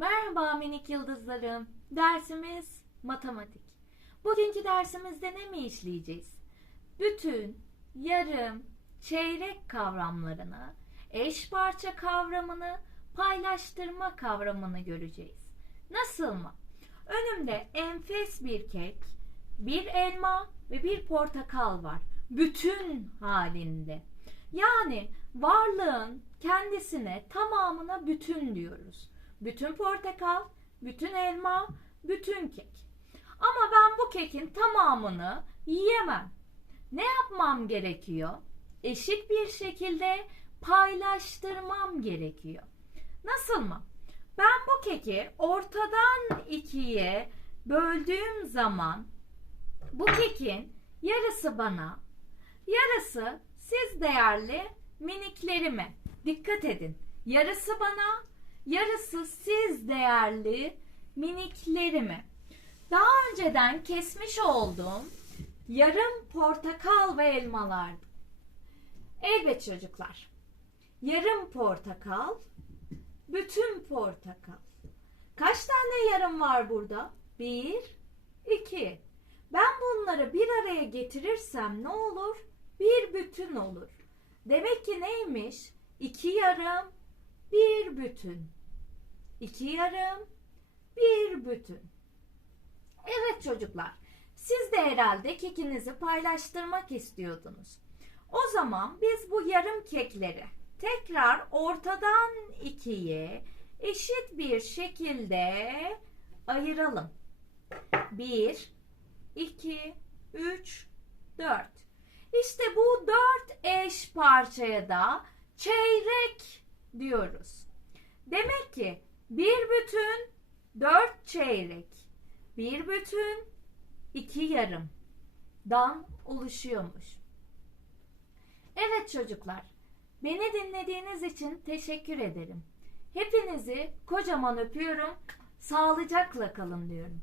Merhaba minik yıldızlarım. Dersimiz matematik. Bugünkü dersimizde ne mi işleyeceğiz? Bütün, yarım, çeyrek kavramlarını, eş parça kavramını, paylaştırma kavramını göreceğiz. Nasıl mı? Önümde enfes bir kek, bir elma ve bir portakal var. Bütün halinde. Yani varlığın kendisine tamamına bütün diyoruz. Bütün portakal, bütün elma, bütün kek. Ama ben bu kekin tamamını yiyemem. Ne yapmam gerekiyor? Eşit bir şekilde paylaştırmam gerekiyor. Nasıl mı? Ben bu keki ortadan ikiye böldüğüm zaman bu kekin yarısı bana, yarısı siz değerli miniklerime. Dikkat edin. Yarısı bana, yarısı siz değerli miniklerime. Daha önceden kesmiş olduğum yarım portakal ve elmalardı. Evet çocuklar. Yarım portakal, bütün portakal. Kaç tane yarım var burada? Bir, iki. Ben bunları bir araya getirirsem ne olur? Bir bütün olur. Demek ki neymiş? İki yarım, bir bütün. İki yarım, bir bütün. Evet çocuklar, siz de herhalde kekinizi paylaştırmak istiyordunuz. O zaman biz bu yarım kekleri tekrar ortadan ikiye eşit bir şekilde ayıralım. Bir, iki, üç, dört. İşte bu dört eş parçaya da çeyrek diyoruz. Demek ki bir bütün dört çeyrek, bir bütün iki yarımdan oluşuyormuş. Evet çocuklar, beni dinlediğiniz için teşekkür ederim. Hepinizi kocaman öpüyorum. Sağlıcakla kalın diyorum.